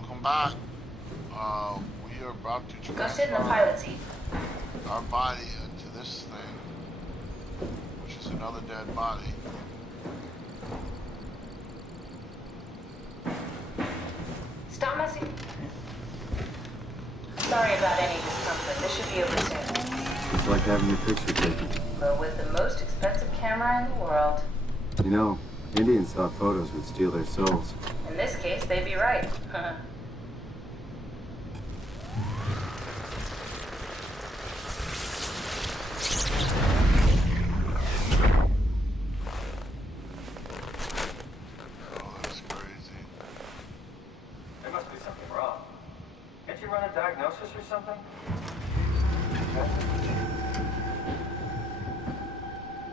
Welcome back. We are about to Go sit in the transfer pilot seat. our body into this thing, which is another dead body. Stop messing. Sorry about any discomfort. This should be over soon. It's like having your picture taken. But with the most expensive camera in the world. You know, Indians thought photos would steal their souls. In this case, they'd be right. Oh, that's crazy. There must be something wrong. Can't you run a diagnosis or something?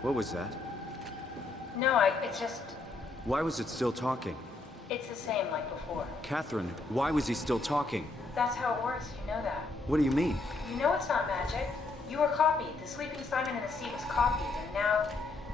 What was that? No, it's just... Why was it still talking? It's the same like before. Catherine, why was he still talking? That's how it works, you know that. What do you mean? You know it's not magic. You were copied. The sleeping Simon in the seat was copied, and now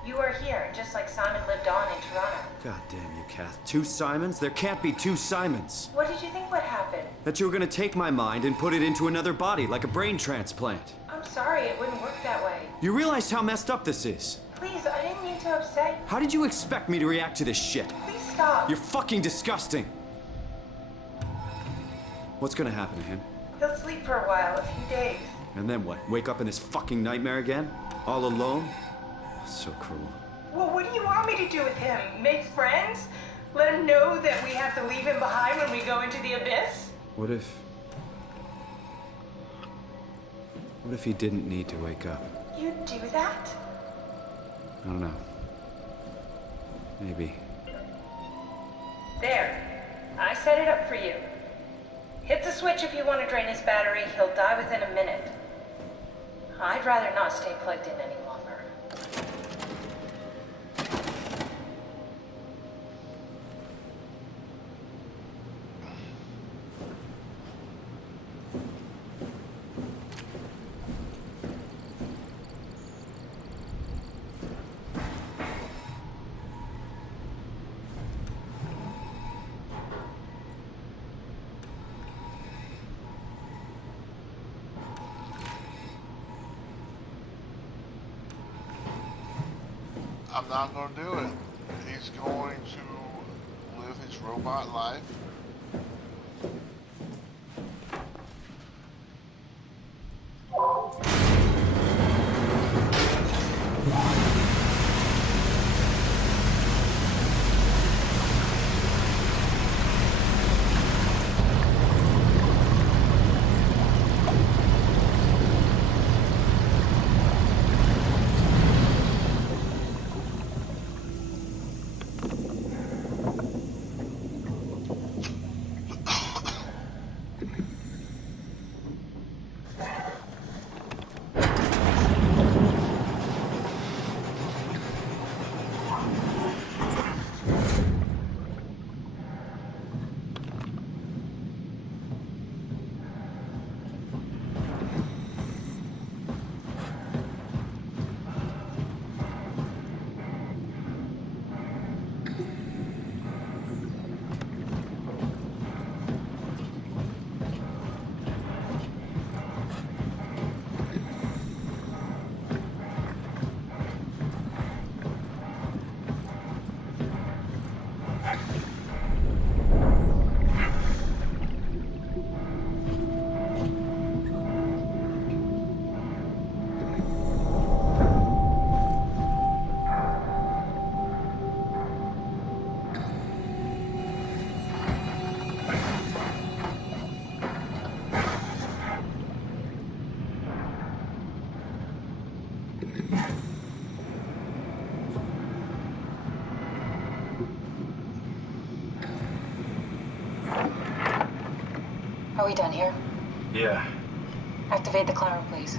you are here, just like Simon lived on in Toronto. God damn you, Kath. Two Simons? There can't be two Simons. What did you think would happen? That you were gonna take my mind and put it into another body, like a brain transplant. I'm sorry, it wouldn't work that way. You realize how messed up this is? Please, I didn't mean to upset you. How did you expect me to react to this shit? Please stop. You're fucking disgusting. What's gonna happen to him? He'll sleep for a while, a few days. And then what? Wake up in this fucking nightmare again? All alone? So cruel. Well, what do you want me to do with him? Make friends? Let him know that we have to leave him behind when we go into the abyss? What if he didn't need to wake up? You'd do that? I don't know. Maybe. There. I set it up for you. Hit the switch if you want to drain his battery. He'll die within a minute. I'd rather not stay plugged in any longer. I'm not gonna do it. He's going to live his robot life. Are we done here? Yeah, Activate the climber, please.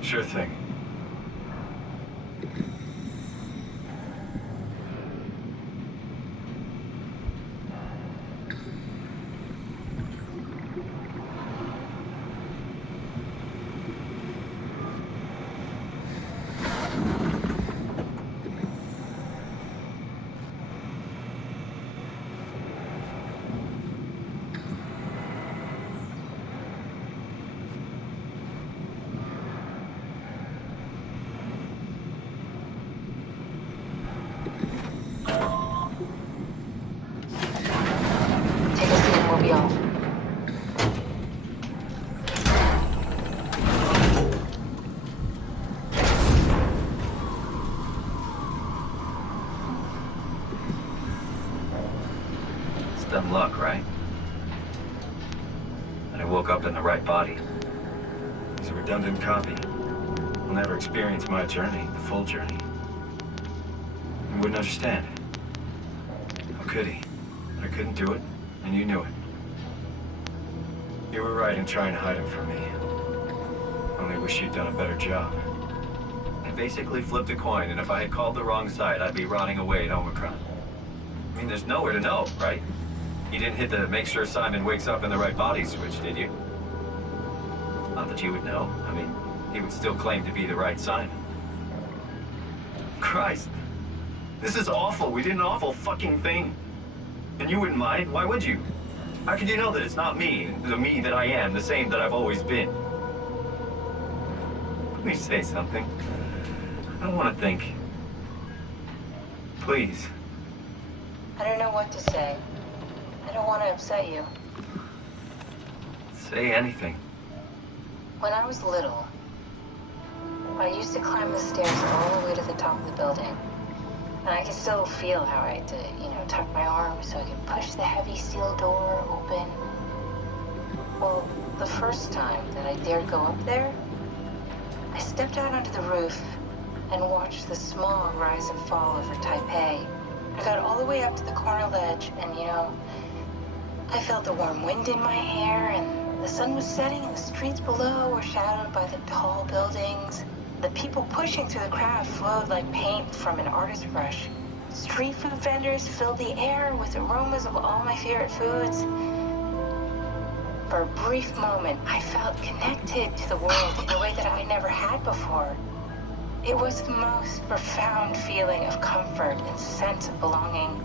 sure thing. be all. It's dumb luck, right? And I woke up in the right body. He's a redundant copy. He'll never experience my journey, the full journey. He wouldn't understand. How could he? But I couldn't do it, and you knew it. You were right in trying to hide him from me. Only wish you'd done a better job. I basically flipped a coin, and if I had called the wrong side, I'd be rotting away at Omicron. I mean, there's nowhere to know, right? You didn't hit the make sure Simon wakes up in the right body switch, did you? Not that you would know. I mean, he would still claim to be the right Simon. Christ. This is awful. We did an awful fucking thing. And you wouldn't mind? Why would you? How could you know that it's not me, the me that I am, the same that I've always been? Please say something. I don't want to think. Please. I don't know what to say. I don't want to upset you. Say anything. When I was little, I used to climb the stairs all the way to the top of the building. And I can still feel how I had to, tuck my arms so I could push the heavy steel door open. Well, the first time that I dared go up there, I stepped out onto the roof and watched the smog rise and fall over Taipei. I got all the way up to the corner ledge and, I felt the warm wind in my hair and the sun was setting and the streets below were shadowed by the tall buildings. The people pushing through the crowd flowed like paint from an artist's brush. Street food vendors filled the air with aromas of all my favorite foods. For a brief moment, I felt connected to the world in a way that I never had before. It was the most profound feeling of comfort and sense of belonging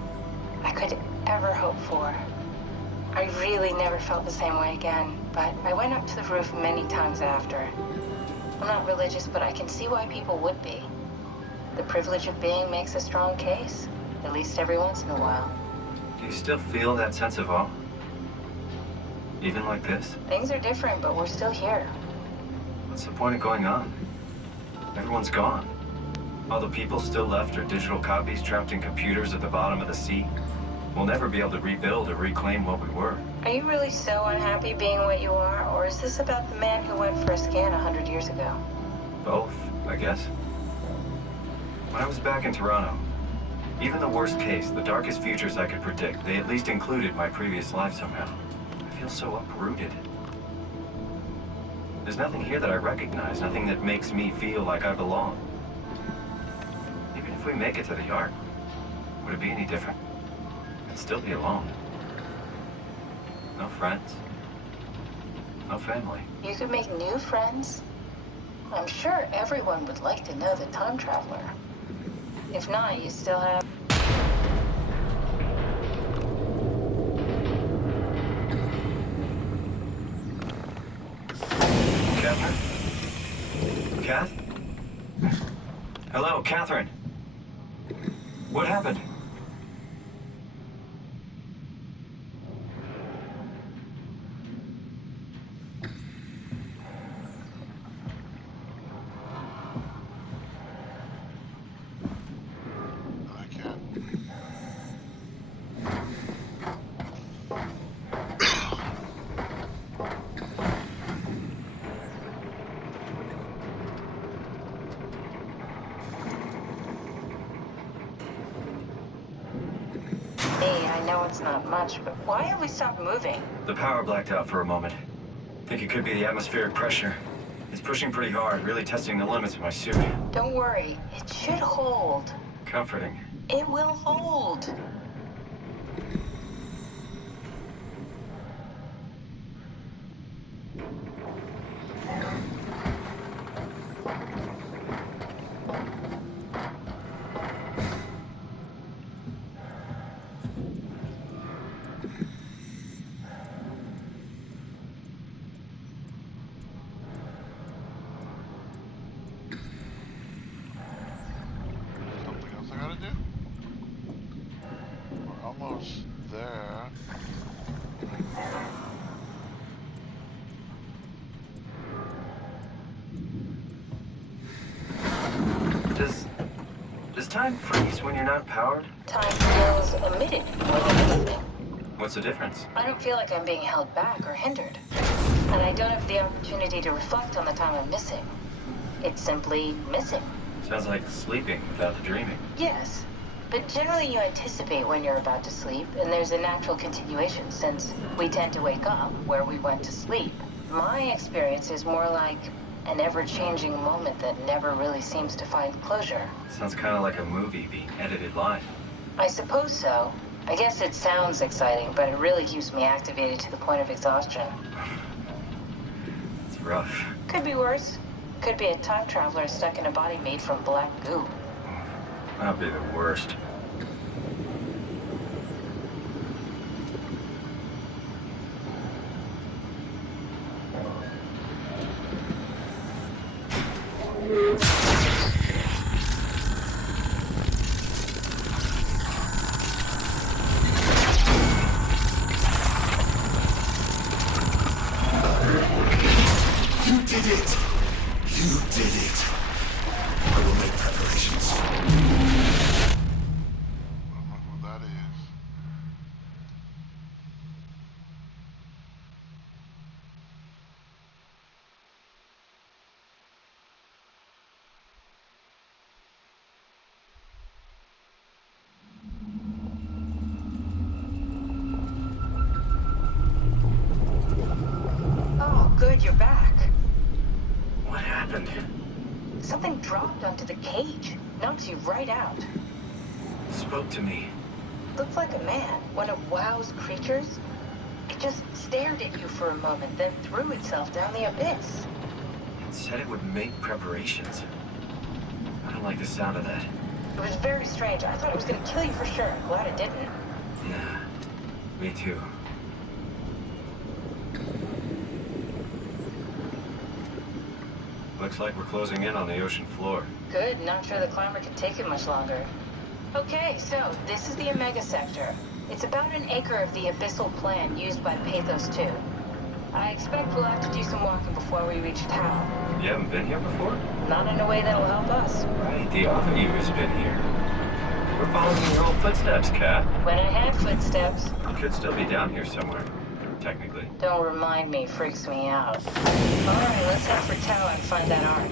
I could ever hope for. I really never felt the same way again, but I went up to the roof many times after. I'm not religious, but I can see why people would be. The privilege of being makes a strong case, at least every once in a while. Do you still feel that sense of awe? Even like this? Things are different, but we're still here. What's the point of going on? Everyone's gone. All the people still left are digital copies trapped in computers at the bottom of the sea. We'll never be able to rebuild or reclaim what we were. Are you really so unhappy being what you are, or is this about the man who went for a scan 100 years ago? Both, I guess. When I was back in Toronto, even the worst case, the darkest futures I could predict, they at least included my previous life somehow. I feel so uprooted. There's nothing here that I recognize, nothing that makes me feel like I belong. Even if we make it to the Ark, would it be any different? I'd still be alone. No friends. No family. You could make new friends. I'm sure everyone would like to know the time traveler. If not, you still have... Catherine? Kath? Hello, Catherine. What happened? I can't. Hey, I know it's not much, but why have we stopped moving? The power blacked out for a moment. Think it could be the atmospheric pressure. It's pushing pretty hard, really testing the limits of my suit. Don't worry, it should hold. Comforting. It will hold. Something else I gotta do? We're almost there. time freeze when you're not powered? Time feels omitted more than anything. What's the difference? I don't feel like I'm being held back or hindered. And I don't have the opportunity to reflect on the time I'm missing. It's simply missing. Sounds like sleeping without the dreaming. Yes. But generally you anticipate when you're about to sleep, and there's a natural continuation since we tend to wake up where we went to sleep. My experience is more like an ever-changing moment that never really seems to find closure. Sounds kind of like a movie being edited live. I suppose so. I guess it sounds exciting, but it really keeps me activated to the point of exhaustion. It's rough. Could be worse. Could be a time traveler stuck in a body made from black goo. That'd be the worst. You did it! You did it! I will make preparations. I don't know who that is. Oh, good, you're back. What happened? Something dropped onto the cage. Knocks you right out. It spoke to me. Looked like a man, one of WoW's creatures. It just stared at you for a moment, then threw itself down the abyss. It said it would make preparations. I don't like the sound of that. It was very strange. I thought it was gonna kill you for sure. I'm glad it didn't. Yeah, me too. Looks like we're closing in on the ocean floor. Good, not sure the climber can take it much longer. Okay, so this is the Omega Sector. It's about an acre of the abyssal plan used by Pathos 2. I expect we'll have to do some walking before we reach town. You haven't been here before? Not in a way that'll help us. Right, the other you has been here. We're following your old footsteps, Kat. When I had footsteps, You could still be down here somewhere, technically. don't remind me, freaks me out. Alright, let's head for Tau and find that ark.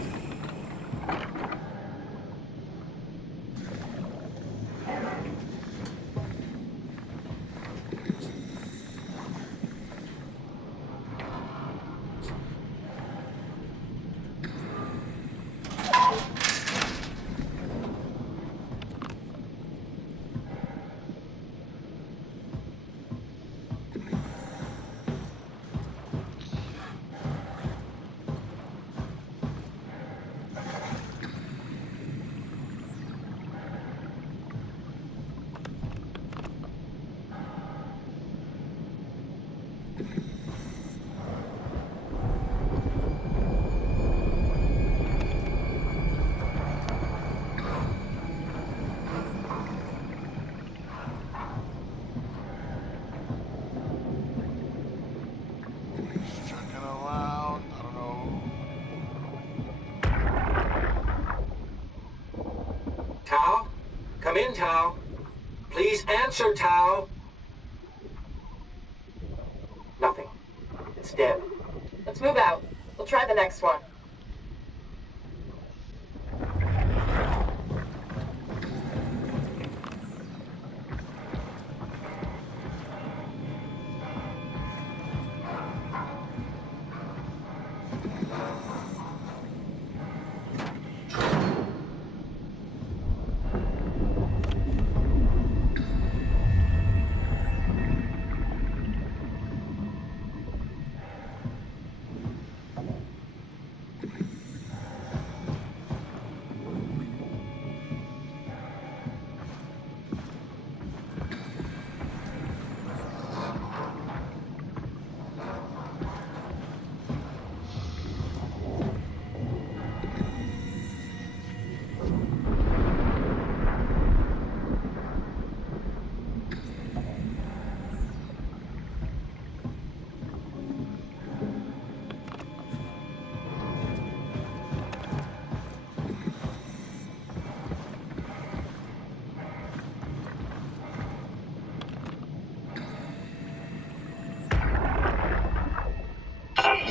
Just checking around. I don't know. Tau? Come in, Tau. Please answer, Tau. Nothing. It's dead. Let's move out. We'll try the next one.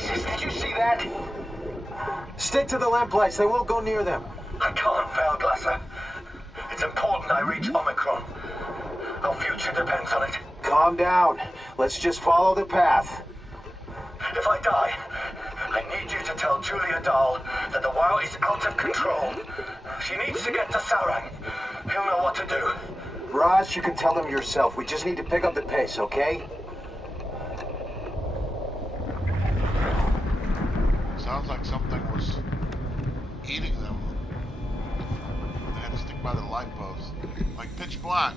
Jesus, did you see that? Stick to the lamp lights. They won't go near them. I can't, Valglasser. It's important I reach Omicron. Our future depends on it. Calm down. Let's just follow the path. If I die, I need you to tell Julia Dahl that the WoW is out of control. She needs to get to Sarang. He'll know what to do. Raj, you can tell them yourself. We just need to pick up the pace, okay? Sounds like something was eating them. They had to stick by the light post. Like pitch black.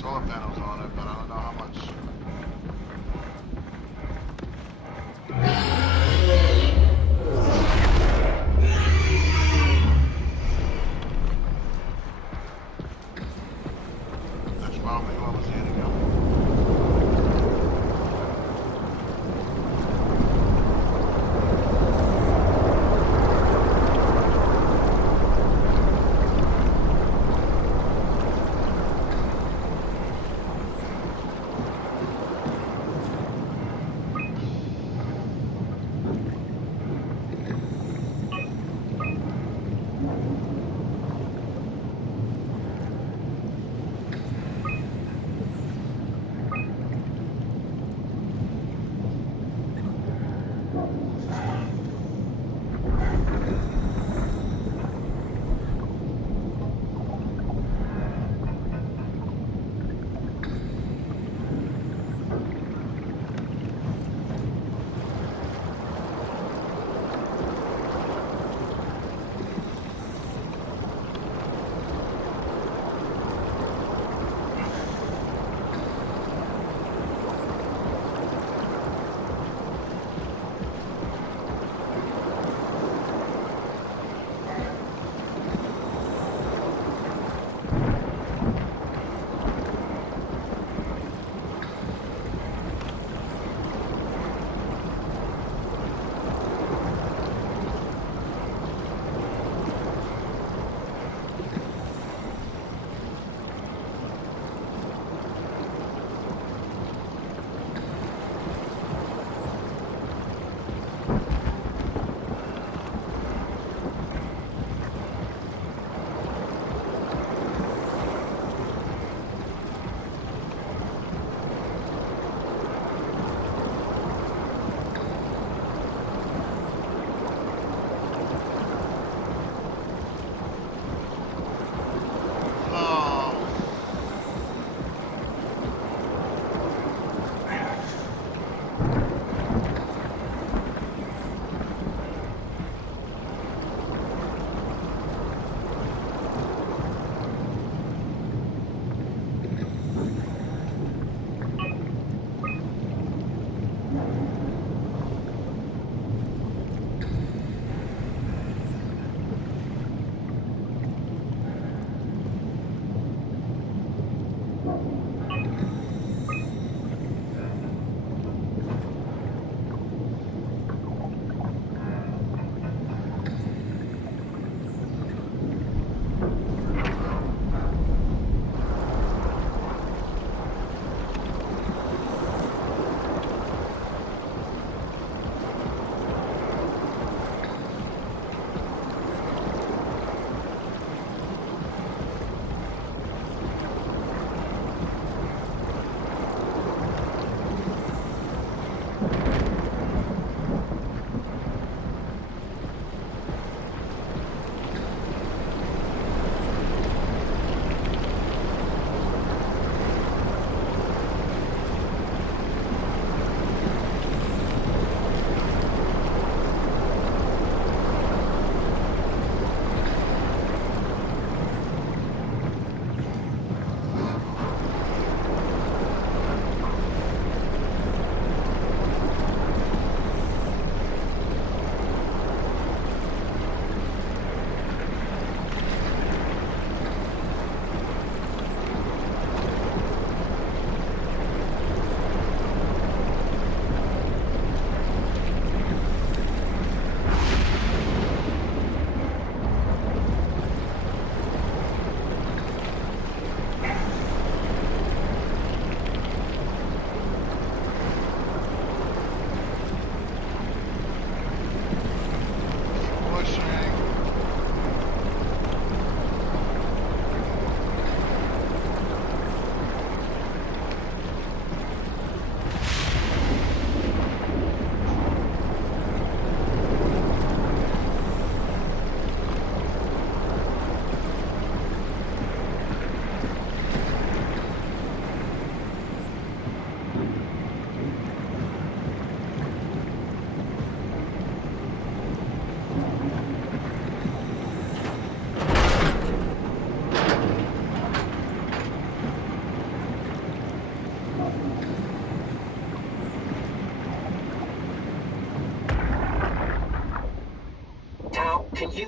Solar panels on it, but I don't know how much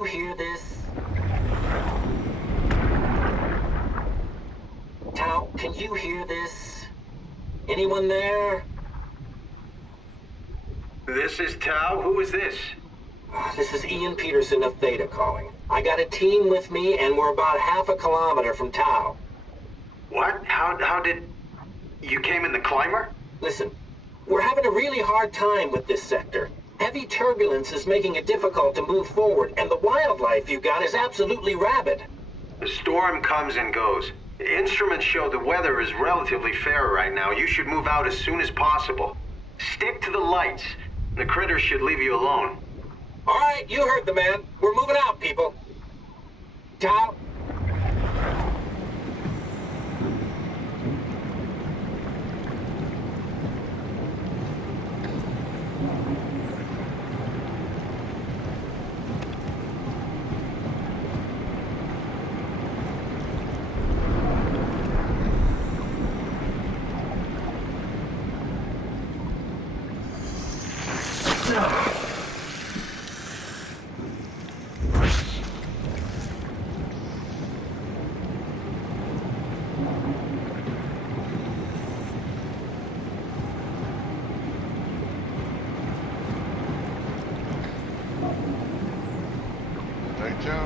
you hear this? Tao, can you hear this? Anyone there? This is Tau. Who is this? This is Ian Peterson of Theta calling. I got a team with me, and we're about half a kilometer from Tau. What? How did... You came in the climber? Listen, we're having a really hard time with this sector. Heavy turbulence is making it difficult to move forward, and the wildlife you got is absolutely rabid. The storm comes and goes. Instruments show the weather is relatively fair right now. You should move out as soon as possible. Stick to the lights. The critters should leave you alone. All right, you heard the man. We're moving out, people. Tao? Hey, Joe.